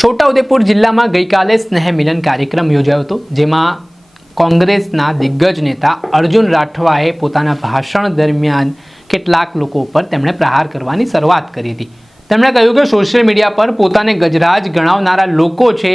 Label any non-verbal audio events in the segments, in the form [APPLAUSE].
છોટાઉદેપુર જિલ્લામાં ગઈકાલે સ્નેહ મિલન કાર્યક્રમ યોજાયો હતો, જેમાં કોંગ્રેસના દિગ્ગજ નેતા અર્જુન રાઠવાએ પોતાના ભાષણ દરમિયાન કેટલાક લોકો ઉપર તેમણે પ્રહાર કરવાની શરૂઆત કરી હતી. તેમણે કહ્યું કે સોશિયલ મીડિયા પર પોતાને ગજરાજ ગણાવનારા લોકો છે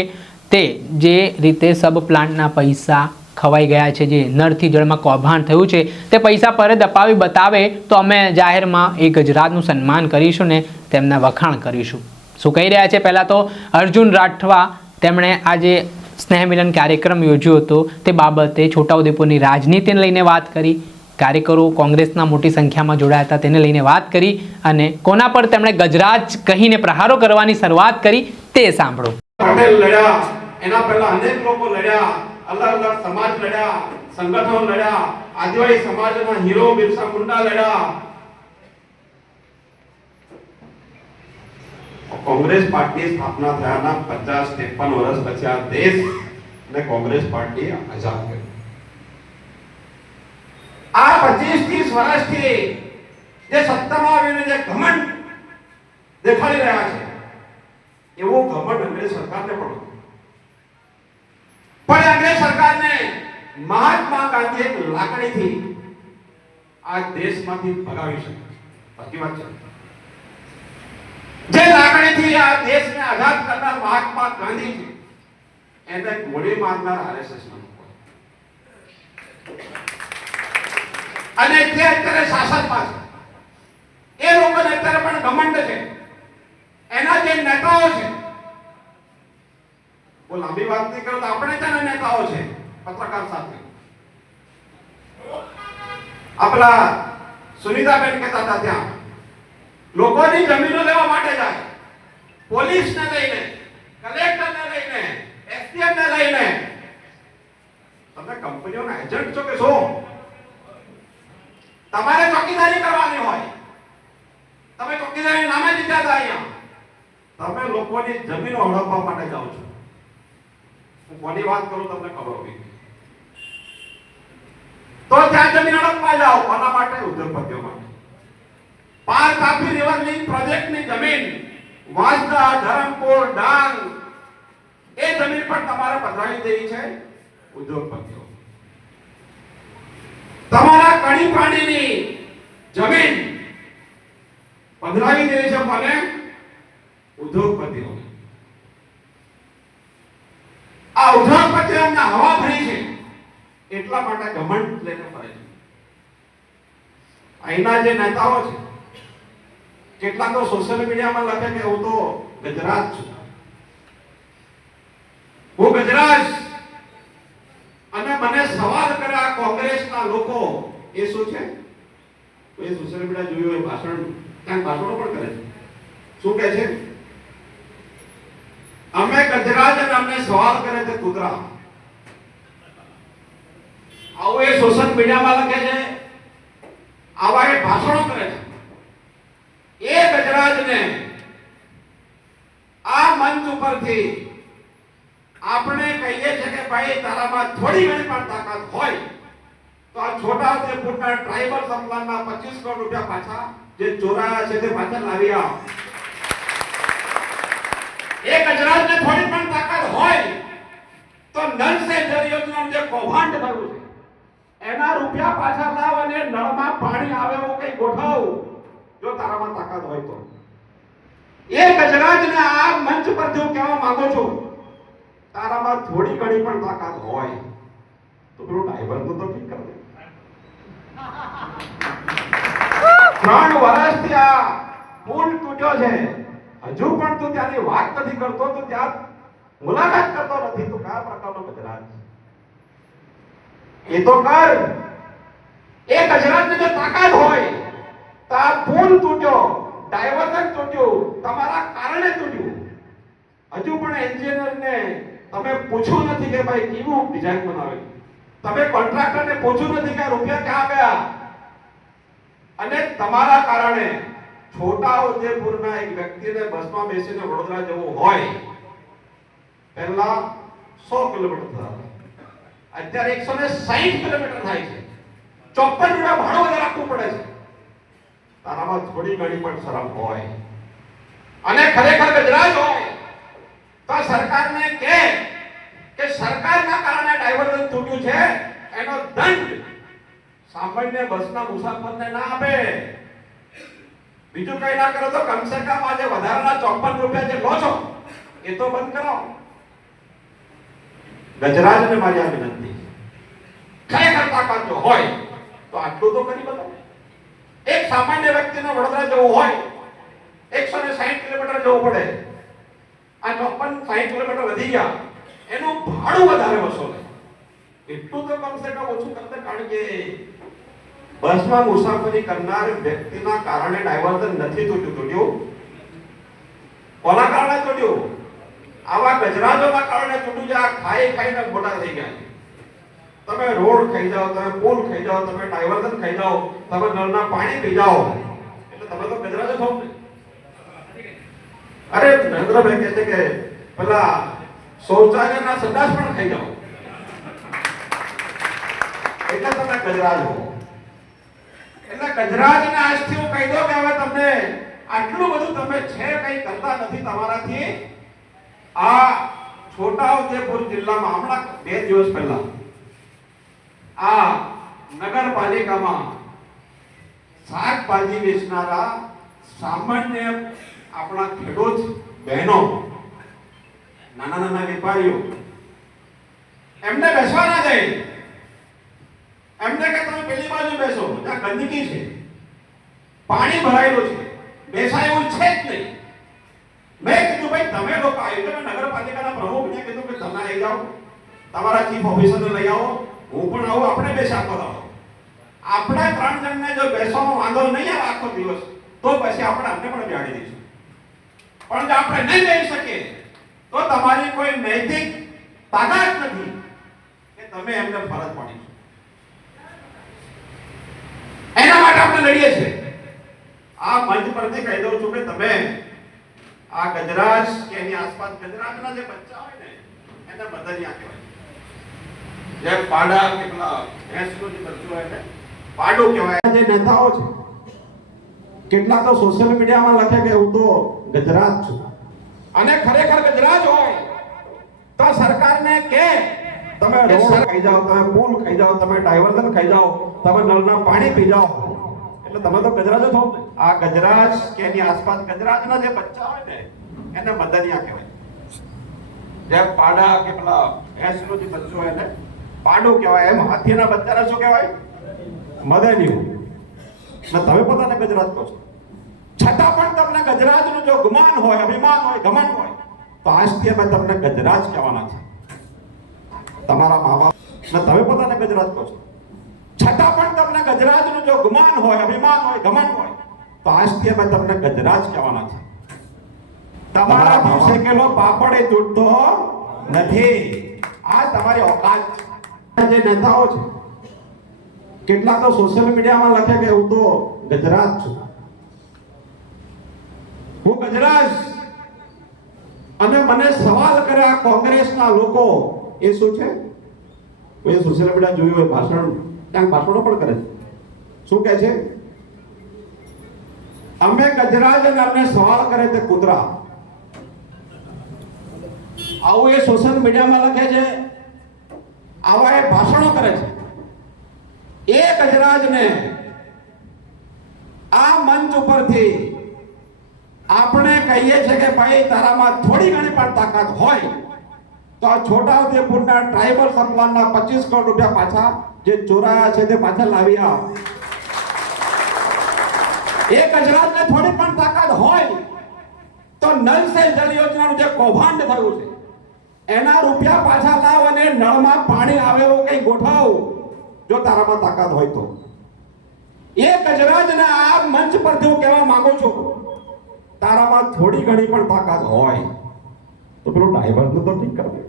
તે, જે રીતે સબ પ્લાન્ટના પૈસા ખવાઈ ગયા છે, જે નળથી જળમાં કૌભાંડ થયું છે, તે પૈસા પરત અપાવી બતાવે તો અમે જાહેરમાં એ ગજરાજનું સન્માન કરીશું ને તેમના વખાણ કરીશું. શું કહી રહ્યા છે? પહેલાં તો અર્જુન રાઠવા તેમણે આજે સ્નેહ મિલન કાર્યક્રમ યોજ્યો હતો. તે બાબતે છોટાઉદેપુરની રાજનીતિને લઈને વાત કરી. કાર્યકરો કોંગ્રેસના મોટી સંખ્યામાં જોડાયા હતા, તેને લઈને વાત કરી અને કોના પર તેમણે ગજરાજ કહીને પ્રહારો કરવાની શરૂઆત કરી તે સાંભળો. એના પહેલા અનેક લોકો લડ્યા, અલગ અલગ સમાજ લડ્યા, સંગઠનો લડ્યા, આદિવાસી સમાજના હીરો બિરસા મુંડા લડ્યા કોંગ્રેસ પાર્ટી સ્થાપના થયાના પચાસ ત્રેપન વર્ષ પછી આ દેશ ને કોંગ્રેસ પાર્ટી આઝાદ કરી આ પચીસ ત્રીસ વર્ષથી જે સત્તામાં આવીને જે ઘમંડ દેખાડી રહ્યા છે, એવો ઘમંડ અંગ્રેજ સરકારને પણ. પણ અંગ્રેજ સરકારને મહાત્મા ગાંધી એક લાકડીથી આ દેશમાંથી ભગાવી શકે બાકી વાત છે જે લાગણીથી આ દેશને આઝાદ કરનાર મહાત્મા ગાંધી છે એને ગોળી મારનાર આરએસએસ લોકો અને તે અત્યારે શાસનમાં છે એ લોકોને અત્યારે પણ ઘમંડ છે. એના જે નેતાઓ છે, બહુ લાંબી વાત નહીં કરો, તો આપણે ને નેતાઓ છે, પત્રકાર સાથે. આપલા સુનિતાબેન કહેતા હતા ત્યાં લોકોની જમીનો લેવા માટે જાય. લઈને, કલેક્ટરને લઈને એસડીએમ ને લઈને. તમે કંપનીઓના એજન્ટ છો કે શું? તમારે ચોકીદારી કરવાની હોય. તમે ચોકીદારી નામે જીત્યા હતા અહીંયા. તમે લોકોની જમીનો હડપવા માટે જાઓ છો. હું કોની વાત કરું તમને ખબર હોવી તો ત્યાં જમીન હડપવા જાઓ કોના માટે ઉદ્યોગપતિઓ માટે. પાર તાપી પ્રોજેક્ટની જમીન વાંસદા ધરમપુર ડાંગ, એ જમીન પણ તમારે પધરાવી દેવી છે ઉદ્યોગપતિઓ તમારા કણી પાણીની જમીન પધરાવી દેવી છે કોને? ઉદ્યોગપતિઓ આ ઉદ્યોગપતિઓને હવા ભરી છે, એટલા માટે ઘમંડ લઈને ફરે છે. અહીંના જે નેતાઓ છે કેટલાક તો સોશિયલ મીડિયામાં લખે કે હું તો ગજરાજ છું. હું ગજરાજ. અને મને સવાલ કર્યા કોંગ્રેસના લોકો, એ શું છે? એ સોશિયલ મીડિયા જોયું હોય ભાષણ ત્યાં ભાષણો પણ કરે છે. શું કહે છે? અમે ગજરાજ અને અમને સવાલ કરે છે કૂતરા. આવું એ સોશિયલ મીડિયામાં લખે છે. આવા એ ભાષણો કરે છે. એ ગજરાજને આ મંચ ઉપરથી આપણે કહીએ છીએ કે ભાઈ, તારામાં થોડી ઘણી પણ તાકાત હોય, તો આ છોટા ઉદેપુરના ટ્રાઇબલ સંકલનના 25 કરોડ રૂપિયા પાછા જે ચોરાયા છે તે પાછા લાવી આવો. એ ગજરાજને થોડી પણ તાકાત હોય, તો નલ સે જળ યોજનાનું જે કૌભાંડ ભરવું છે, એના રૂપિયા પાછા લાવ અને નળમાં પાણી આવે એવું કંઈ ગોઠવ. જો તારામાં તાકાત હોય તો. એ ગજરાજને આ મંચ પર જો કહેવા માંગો છો, તારામાં થોડી ઘણી પણ તાકાત હોય, તો પેલો ડ્રાઈવર તો ઠીક કરી દે. ત્રણ વર્ષથી આ પુલ તૂટ્યો છે. હજુ પણ તું ત્યાંની વાત નથી કરતો, તો ત્યાં મુલાકાત કરતો નથી, તો કયા પ્રકારનો ગજરાજ? એ તો કર. એ ગજરાજને જો તાકાત હોય તો આ પુલ તૂટ્યો, ડાયવર્ઝન તૂટ્યું, તમારા કારણે તૂટ્યું. હજુ પણ એન્જિનિયરને તમે પૂછ્યું નથી કે ભાઈ કેવું ડિઝાઇન બનાવી તમે કોન્ટ્રાક્ટરને પૂછ્યું નથી કે રૂપિયા ક્યાં ગયા. અને તમારા કારણે છોટા ઉદેપુરના એક વ્યક્તિને બસમાં બેસીને વડોદરા જવું હોય. પહેલા 100 કિલોમીટર થતા અત્યારે 160 કિલોમીટર થાય છે. 54 રૂપિયા ભાડું વધારે આપવું પડે છે. તારામાં થોડી ઘણી પણ શરમ હોય. અને ખરેખર ગજરાજ હોય, તો સરકારને કહે કે સરકારના કારણે ડાયવર્ઝન તૂટ્યું છે, એનો દંડ સામાન્ય બસના મુસાફરને ના આપે. બીજું કઈ ના કરો તો કમસે કમ આજે વધારાના ચોપન રૂપિયા જે લો છો, એ તો બંધ કરો. ગજરાજને મારી આ વિનંતી. ખરેખર તાકાત જો હોય, તો આટલું તો કરી બતાવો. એક સામાન્ય વ્યક્તિને વડોદરા જવું હોય, એકસો ને સાહીઠ કિલોમીટર જવું પડે. આ ચોપન સાહીઠ કિલોમીટર વધી ગયા. એનું ભાડું વધારે વસૂલે એટલું તો કમસે કમ ઓછું કરતા કારણ કે બસમાં મુસાફરી કરનાર વ્યક્તિના કારણે ડાયવર્ઝન નથી તૂટ્યું તૂટ્યું. કોના કારણે તૂટ્યું? આવા ગજરાજોના કારણે તૂટ્યું. છે આ ખાઈ ખાઈને મોટા થઈ ગયા. તમે રોડ ખાઈ જાઓ, તમે પુલ ખાઈ જાઓ, તમે ડાયવર્ઝન ખાઈ જાઓ, તમે નળના પાણી પી જાઓ. એટલે તમે તો ગજરા છો. અરે નરેન્દ્રભાઈ કહે છે કે પેલા શૌચાલયના સંદાસ પણ ખાઈ જાઓ. એટલે તમે ગજરાજ હો. એટલે ગજરાજને આજથી હું કહી દઉં કે હવે તમને આટલું બધું તમે છે કઈ કરતા નથી તમારાથી. આ છોટાઉદેપુર જિલ્લામાં હમણાં બે દિવસ પહેલા આ નગરપાલિકામાં શાકભાજી વેચનારા સામાન્ય આપણા ખેડૂત બહેનો, નાના નાના વેપારીઓ, એમને બેસવા ના દે. એમને કે તમે પેલી બાજુ બેસો. ત્યાં ગંદકી છે. પાણી ભરાયેલું છે. બેસાય એવું છે જ નહીં. મેં કીધું, ભાઈ, તમે લોકો આવ્યું તમે નગરપાલિકાના પ્રમુખને કીધું કે તમે લઈ જાઓ. તમારા ચીફ ઓફિસરને લઈ આવો. હું પણ આવું આપણે બેસા કરાવો આપણે ત્રણ જણને જો બેસવાનો વાંધો નહીં આવે આખો દિવસ, તો પછી આપણે અમને પણ બેહાડી દઈશું. પણ જો આપણે નહીં બેસી શકીએ, તો તમારી કોઈ નૈતિક તાકાત નથી કે તમે એમને ફરજ પાડી એના માટે આપણે લડીએ છીએ. આ મંચ પરથી કહી દઉં છું કે તમે આ ગજરાજ કે એની આસપાસ ગજરાજના જે બચ્ચા હોય ને, એને બદલિયા કહેવાય. જે પાડા કે પેલા ભેંસનું જે બચ્ચું હોય ને પાડું કહેવાય. જે નેતાઓ છે કેટલા તો સોશિયલ મીડિયામાં લખે કે હું તો ગજરાજ છું. અને ખરેખર ગજરાજ હોય તો સરકારને કે તમે રોડ ખાઈ જાઓ તમે પુલ ખાઈ જાઓ તમે ડાયવર્ઝન ખાઈ જાઓ તમે નળના પાણી પી જાઓ. એટલે તમે તો ગજરાજ જ છો આ ગજરાજ કે એની આસપાસ ગજરાજના જે બચ્ચા હોય ને એને મદનિયા કહેવાય. જે પાડા કે પેલા ભેંસનું જે બચ્ચું હોય ને પાડું કહેવાય એમ હાથીના બચ્ચાને શું કહેવાય? મદનિયું એટલે તમે પોતાને ગજરાત કહો છો. છતાં પણ તમને ગજરાતનું જો ગુમાન હોય અભિમાન હોય ગમન હોય તો આજથી અમે તમને ગજરાજ કહેવાના છે. તમારા મા બાપ એટલે તમે પોતાને ગજરાત કહો છો. છતાં પણ તમને ગજરાજનું જો ગુમાન હોય અભિમાન હોય ગમન હોય તો આજથી અમે તમને ગજરાજ કહેવાના છે. તમારા દિવસે કેલો પાપડે તૂટતો નથી. આ તમારી ઓકાત છે. જે નેતાઓ છે, કેટલા તો સોશિયલ મીડિયામાં લખે કે હું તો ગજરાજ છું. હું ગજરાજ અને મને સવાલ કર્યા કોંગ્રેસના લોકો, એ શું છે? કોઈ સોશિયલ મીડિયા જોયું હોય, ભાષણ ક્યાંક ભાષણો પણ કરે છે. શું કહે છે? અમે ગજરાજ અને અમને સવાલ કરે તે કૂતરા. આવું એ સોશિયલ મીડિયામાં લખે છે આવા એ ભાષણો કરે છે. એ ગજરાજને આ મંચ ઉપરથી આપણે કહીએ છીએ કે ભાઈ તારામાં થોડી ઘણી પણ તાકાત હોય, તો આ છોટાઉદેપુરના ટ્રાઇબલ સન્માનના પચીસ કરોડ રૂપિયા પાછા જે ચોરાયા છે તે પાછા લાવી આવ. એ ગજરાજને થોડી પણ તાકાત હોય, તો નલ સે જલ યોજનાનું જે કૌભાંડ થયું છે એના રૂપિયા પાછા લાવ અને નળમાં પાણી આવે એવો કઈ ગોઠવ જો તારામાં તાકાત હોય તો. એ ગજરાજને આ મંચ પરથી હું કહેવા માંગુ છું. તારામાં થોડી ઘણી પણ તાકાત હોય તો પેલું ડાયવર્સ તો ઠીક કર દે.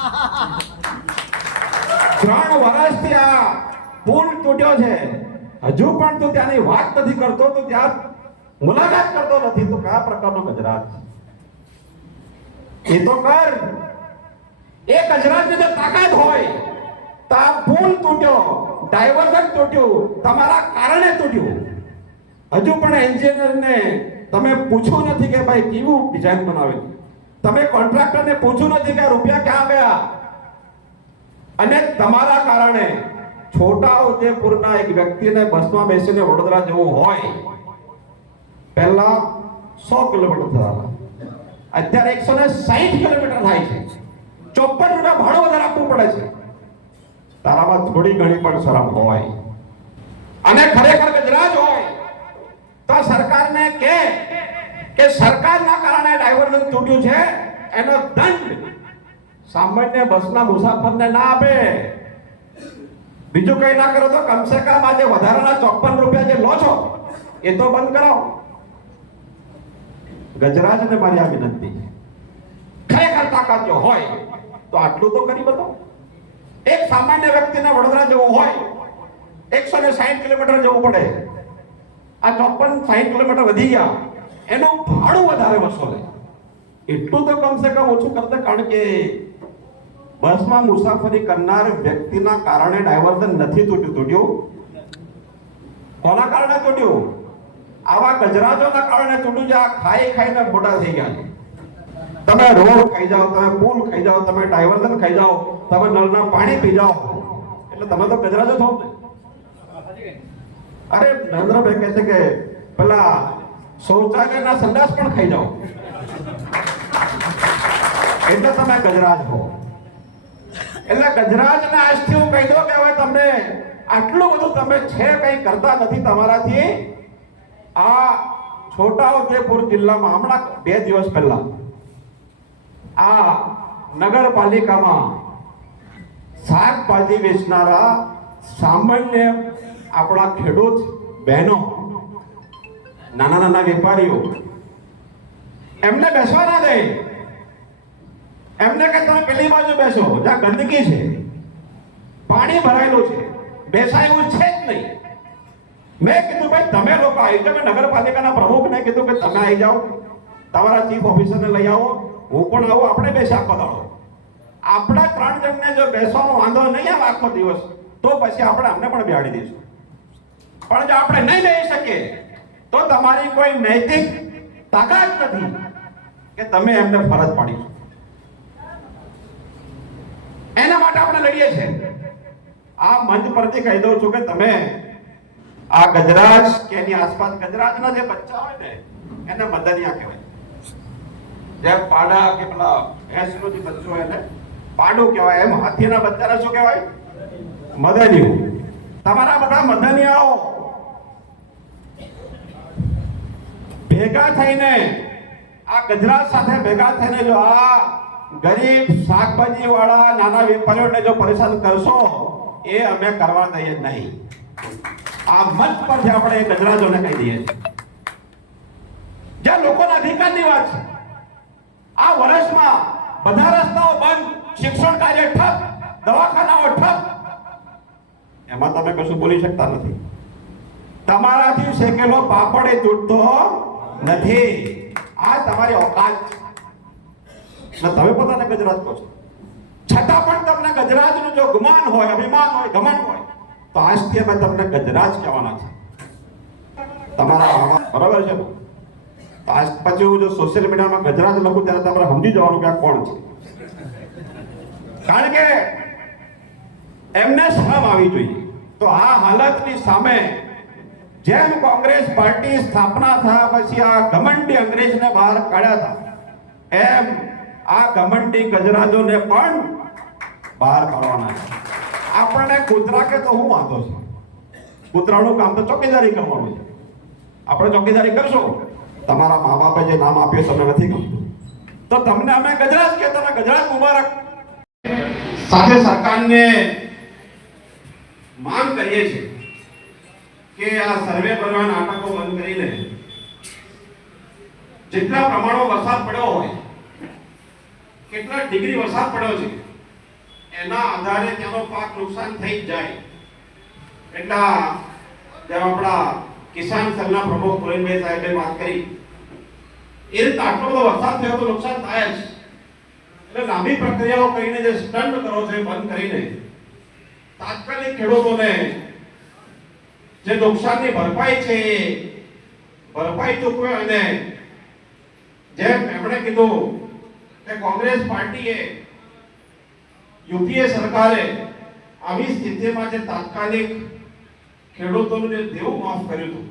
[LAUGHS] ત્રણ વર્ષથી આ પુલ તૂટ્યો છે. હજુ પણ તું ત્યાંની વાત નથી કરતો તો ત્યાં મુલાકાત કરતો નથી. તો કયા પ્રકારનો ગજરાજ? એ તો કર. એ ગજરાજની જો તાકાત હોય. તો આ પુલ તૂટ્યો. ડાયવર્ઝન તૂટ્યું. તમારા કારણે તૂટ્યું. હજુ પણ એન્જિનિયરને તમે પૂછ્યું નથી કે ભાઈ કેવું ડિઝાઇન બનાવેલી તમે કોન્ટ્રાક્ટરને પૂછ્યું નથી કે રૂપિયા ક્યાં ગયા? અને તમારા કારણે છોટા ઉદેપુરના એક વ્યક્તિને બસમાં બેસીને વડોદરા જવું હોય. પહેલા સો કિલોમીટર થતા. અત્યારે એકસો ને સાહીઠ કિલોમીટર થાય છે. ચોપન રૂપિયા ભાડું વધારે આપવું પડે છે. તારામાં થોડી ઘણી પણ શરમ હોય. અને ખરેખર ગજરાજ હોય, તો સરકારને કે કે સરકારના કારણે ડાયવર્ઝન તૂટ્યું છે, એનો દંડ સામાન્ય બસના મુસાફરને ના આપે. બીજું કઈ ના કરો તો કમસે કમ આજે વધારાના ચોપન રૂપિયા જે લો છો, એ તો બંધ કરાવો. ગજરાજને મારી આ વિનંતી ખરેખર તાકાત જો હોય, તો આટલું તો કરી બતાવો. એક સામાન્ય વ્યક્તિને વડોદરા જવું હોય, એકસો ને સાહીઠ કિલોમીટર જવું પડે. આ ચોપન સાહીઠ કિલોમીટર વધી ગયા, એનું ભાડું વધારે વસો લે. એટલું તો કમસે કમ ઓછું કરતે કારણ કે બસમાં મુસાફરી કરનાર વ્યક્તિના કારણે ડાયવર્ઝન નથી તૂટ્યું તૂટ્યું. કોના કારણે તૂટ્યું? આવા ગજરાજોના કારણે આ ખાઈ ખાઈને મોટા થઈ ગયા છે. તમે રોડ ખાઈ જાઓ, તમે પુલ ખાઈ જાઓ, તમે ડાયવર્ઝન ખાઈ જાઓ, તમે નળના પાણી પી જાઓ. એટલે તમે તો ગજરાજો છો ને. અરે નરેન્દ્રભાઈ કહે છે કે પેલા શૌચાલયના સંદાસ પણ ખાઈ જાઓ. એટલે તમે ગજરાજ હો. એટલે ગજરાજના આજથી હું કહી દઉં કે હવે તમને આટલું બધું તમે છે કંઈ કરતા નથી તમારાથી. આ છોટાઉદેપુર જિલ્લામાં હમણાં બે દિવસ પહેલા આ નગરપાલિકામાં શાકભાજી વેચનારા સામાન્ય આપણા ખેડૂત બહેનો, નાના નાના વેપારીઓ, એમને બેસવા ના દે. એમને કે તમે પેલી બાજુ બેસો. જ્યાં ગંદકી છે, પાણી ભરાયેલું છે. બેસાય એવું છે જ નહીં. મેં કીધું, ભાઈ, તમે લોકો આવી જાઓ. નગરપાલિકાના પ્રમુખને કીધું કે, તમે આવી જાઓ, તમારા ચીફ ઓફિસરને લઈ આવો, હું પણ આવું, આપણે બેસા આખો દાડો આપણા ત્રણ જણને જો બેસવાનો વાંધો નહીં આવે આખો દિવસ, તો પછી આપણે અમને પણ બેહાડી દઈશું. પણ જો આપણે નહીં લઈ શકીએ, તો તમારી કોઈ નૈતિક તાકાત નથી કે તમે એમને ફરજ પાડી એના માટે આપણે લડીએ છીએ. આ મંચ પરથી કહી દઉં છું કે તમે આ ગજરાજ કે એની આસપાસ ગજરાજના જે બચ્ચા હોય ને, એને મદનિયા કહેવાય. જે પાડા કે પેલા ભેંસનો જે બચ્ચો હોય એને, પાડું કહેવાય. એમ હાથીના બચ્ચાને શું કહેવાય? મદનિયું. તમારા બધા મદનિયાઓ ભેગા થઈને, આ ગજરાજ સાથે ભેગા થઈને જો આ ગરીબ શાકભાજી વાળા નાના વેપારીઓને જો પરેશાન કરશો, એ અમે કરવા દઈએ નહીં. આ મંચ પરથી આપણે ગજરાજોને કહી દઈએ જ્યાં લોકોના અધિકારની વાત છે, આ વર્ષમાં બધા રસ્તાઓ બંધ, શિક્ષણ કાર્ય ઠપ, દવાખાનાઓ ઠપ. એમાં તમે કશું બોલી શકતા નથી. તમારાથી શેકેલો પાપડ એ તૂટતો નથી. આ તમારી ઓકાત છે. તમે પોતાને ગજરાજ કહો છો. છતાં પણ તમને ગજરાતનું જો ગુમાન હોય, અભિમાન હોય, ઘમંડ હોય તો આજથી અમે તમને ગજરાજ કહેવાના છે. તમારા બરાબર છે? તો આજ પછી હું જો સોશિયલ મીડિયામાં ગજરાજ લખું ત્યારે તમારે સમજી જવાનું કે આ કોણ છે. કારણ કે એમને શરમ આવી જોઈએ. તો આ હાલતની સામે જેમ કોંગ્રેસ પાર્ટી સ્થાપના થયા પછી આ ઘમંડી અંગ્રેજને બહાર કાઢ્યા હતા, એમ આ ઘમંડી ગજરાજોને પણ બહાર કાઢવાના છે. આપણને કૂતરા કે તો હું વાંધો છે? કૂતરાનું કામ તો ચોકીદારી કરવાનું છે. આપણે ચોકીદારી કરશું. તમારા મા બાપે જે નામ આપ્યું તમને નથી ગમતું. તો તમને અમે ગજરાજ કે તમે ગજરાજ મુબારક. સાથે સરકારને માંગ કરીએ છીએ કે આ સર્વે કરવા નાટકો બંધ કરીને જેટલા પ્રમાણો વરસાદ પડ્યો હોય, કેટલા ડિગ્રી વરસાદ પડ્યો છે એના આધારે તેનો પાક નુકસાન થઈ જાય. એટલા જેમ આપણા કિસાન સંઘના પ્રમુખ પ્રવીણભાઈ સાહેબે વાત કરી. એ રીતે આટલો બધો વરસાદ થયો તો નુકસાન થાય જ. એટલે લાંબી પ્રક્રિયાઓ કરીને જે સ્ટન્ટ કરો છો એ બંધ કરીને તાત્કાલિક ખેડૂતોને જે નુકસાનની ભરપાઈ છે એ ભરપાઈ ચૂકવે અને જેમ એમણે કીધું કે કોંગ્રેસ પાર્ટીએ યુપીએ સરકારે આવી સ્થિતિમાં જે તાત્કાલિક ખેડૂતોનું જે દેવું માફ કર્યું હતું,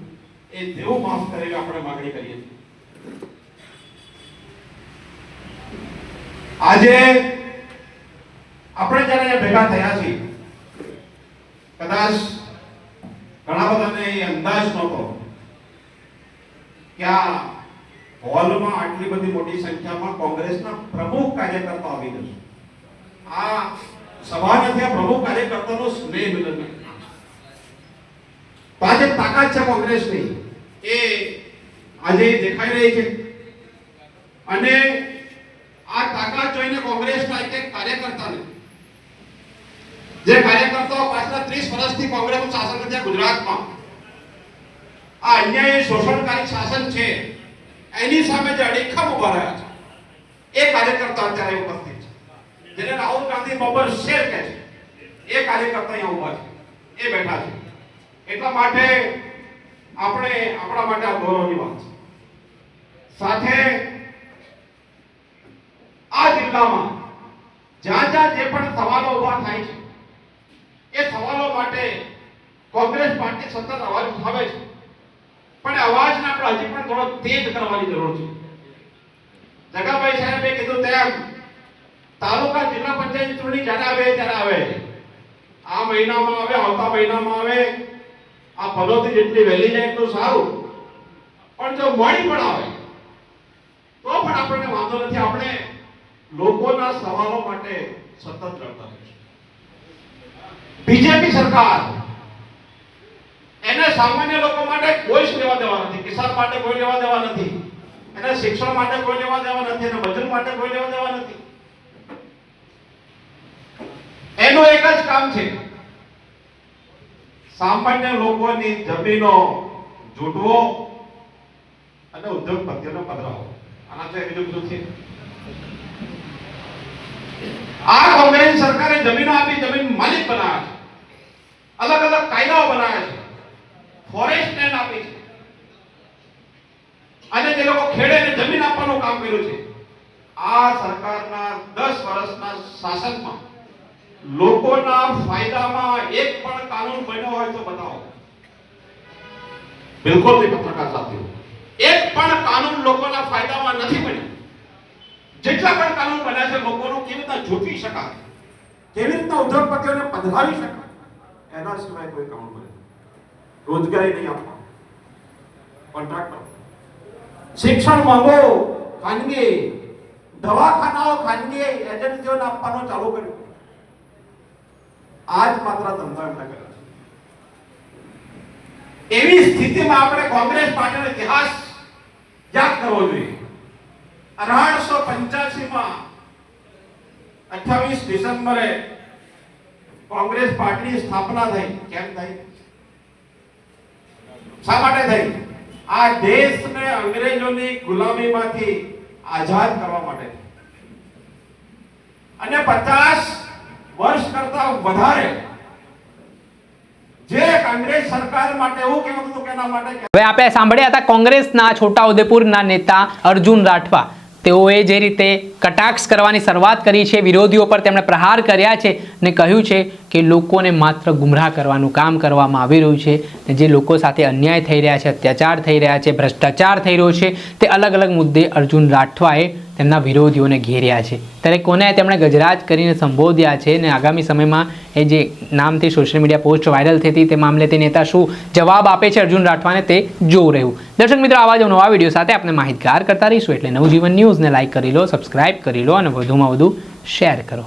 એ દેવું માફ કરીને આપણે માંગણી કરીએ આજે આપણે જ્યારે ભેગા થયા છીએ, કદાચ ઘણા બધાને એ અંદાજ નહોતો કે આ હોલમાં આટલી બધી મોટી સંખ્યામાં કોંગ્રેસના પ્રમુખ કાર્યકર્તા આવી જશે. આ સભા નથી આ પ્રમુખ કાર્યકર્તાનો સ્નેહ મિલન તો આજે તાકાત છે કોંગ્રેસની. એ આજે દેખાઈ રહી છે. અને આ તાકાત જોઈને કોંગ્રેસના એક કાર્યકર્તાને, જે કાર્યકર્તાઓ પાછલા 30 વર્ષથી કોંગ્રેસનું શાસન છે ગુજરાતમાં, આ અન્યાય શોષણકારી શાસન છે. એની સામે જે અડીખમ ઊભા રહ્યા છે, એ કાર્યકર્તા અત્યારે ઉપસ્થિત જેને રાહુલ ગાંધી બબર શેર કહે છે. એ કાર્યકર્તા અહીંયા ઊભા છે. એ બેઠા છે. એટલા માટે આપણે આપણા માટે આ ગૌરવની વાત છે. સાથે આ જિલ્લામાં જ્યાં જ્યાં જે પણ સવાલો ઊભા થાય છે, એ સવાલો માટે કોંગ્રેસ પાર્ટી સતત અવાજ ઉઠાવે છે. પણ અવાજને આપણે હજી પણ થોડો તેજ કરવાની જરૂર છે. જગાભાઈ સાહેબે કીધું તેમ તાલુકા જિલ્લા પંચાયત ચૂંટણી જ્યારે આવે ત્યારે આવે. આ મહિનામાં આવે, આવતા મહિનામાં આવે. આ પદોથી જેટલી વહેલી જાય એટલું સારું. પણ જો મોડી પણ આવે, તો પણ આપણને વાંધો નથી. આપણે લોકોના સવાલો માટે સતત લડતા રહીશું. બીજેપી સરકાર એને સામાન્ય લોકો માટે કોઈ જ લેવા દેવા નથી. કિસાન માટે કોઈ લેવા દેવા નથી. એને શિક્ષણ માટે કોઈ લેવા દેવા નથી. એને ભજન માટે કોઈ લેવા દેવા નથી એનું એક જ કામ છે. સામાન્ય લોકોની જમીનો જૂટવો અને ઉદ્યોગપતિઓને પધરાવો. આના સિવાય બીજું બધું છે. આ કોંગ્રેસ સરકારે જમીનો આપી, જમીન માલિક બનાવ્યા છે. અલગ અલગ કાયદાઓ બનાવ્યા છે. ફોરેસ્ટ લેન્ડ આપી છે. અને જે લોકો ખેડેને જમીન આપવાનું કામ કર્યું છે. આ સરકારના 10 વર્ષના શાસનમાં લોકોના ફાયદામાં એક પણ કાનૂન બન્યો હોય તો બતાવો. બિલકુલ નહીં પત્રકાર સાથીઓ એક પણ કાનૂન લોકોના ફાયદામાં નથી બન્યો. જેટલા પણ કાનૂન બન્યા છે, લોકોનું કેવી રીતના ઝૂંટવી શકાય? કેવી રીતના ઉદ્યોગપતિઓને પધરાવી શકાય? એના સિવાય કોઈ કામ બને રોજગારી નહીં આપવા. કોન્ટ્રાક્ટર શિક્ષણ માંગો, ખાનગી દવાખાનાઓ ખાનગી એજન્સીઓને આપવાનું ચાલુ કર્યું. આજ માત્ર ધંધો એમણે કર્યો એવી સ્થિતિમાં આપણે કોંગ્રેસ પાર્ટીનો ઇતિહાસ યાદ કરવો જોઈએ. અઢારસો પંચ્યાસીમાં અઠ્યાવીસ ડિસેમ્બરે કોંગ્રેસ પાર્ટીની સ્થાપના થઈ. કેમ થઈ? શા માટે થઈ? આ દેશને અંગ્રેજોની ગુલામીમાંથી આઝાદ કરવા માટે. અને પચાસ વર્ષ કરતા વધારે. હવે આપણે સાંભળ્યા હતા કોંગ્રેસના છોટાઉદેપુરના નેતા અર્જુન રાઠવા. તેઓએ જે રીતે કટાક્ષ કરવાની શરૂઆત કરી છે, વિરોધીઓ પર તેમણે પ્રહાર કર્યા છે ને કહ્યું છે કે લોકોને માત્ર ગુમરાહ કરવાનું કામ કરવામાં આવી રહ્યું છે ને જે લોકો સાથે અન્યાય થઈ રહ્યા છે, અત્યાચાર થઈ રહ્યા છે, ભ્રષ્ટાચાર થઈ રહ્યો છે, તે અલગ અલગ મુદ્દે અર્જુન રાઠવાએ તેમના વિરોધીઓને ઘેર્યા છે. ત્યારે કોને તેમણે ગજરાજ કરીને સંબોધ્યા છે અને આગામી સમયમાં એ જે નામથી સોશિયલ મીડિયા પોસ્ટ વાયરલ થઈ તે મામલે તે નેતા શું જવાબ આપે છે અર્જુન રાઠવાને તે જોવું રહ્યું. દર્શક મિત્રો, આવા જ નવા વીડિયો સાથે આપણે માહિતગાર કરતા રહીશું એટલે નવજીવન ન્યૂઝને લાઇક કરી લો સબસ્ક્રાઇબ કરી લો અને વધુમાં વધુ શેર કરો.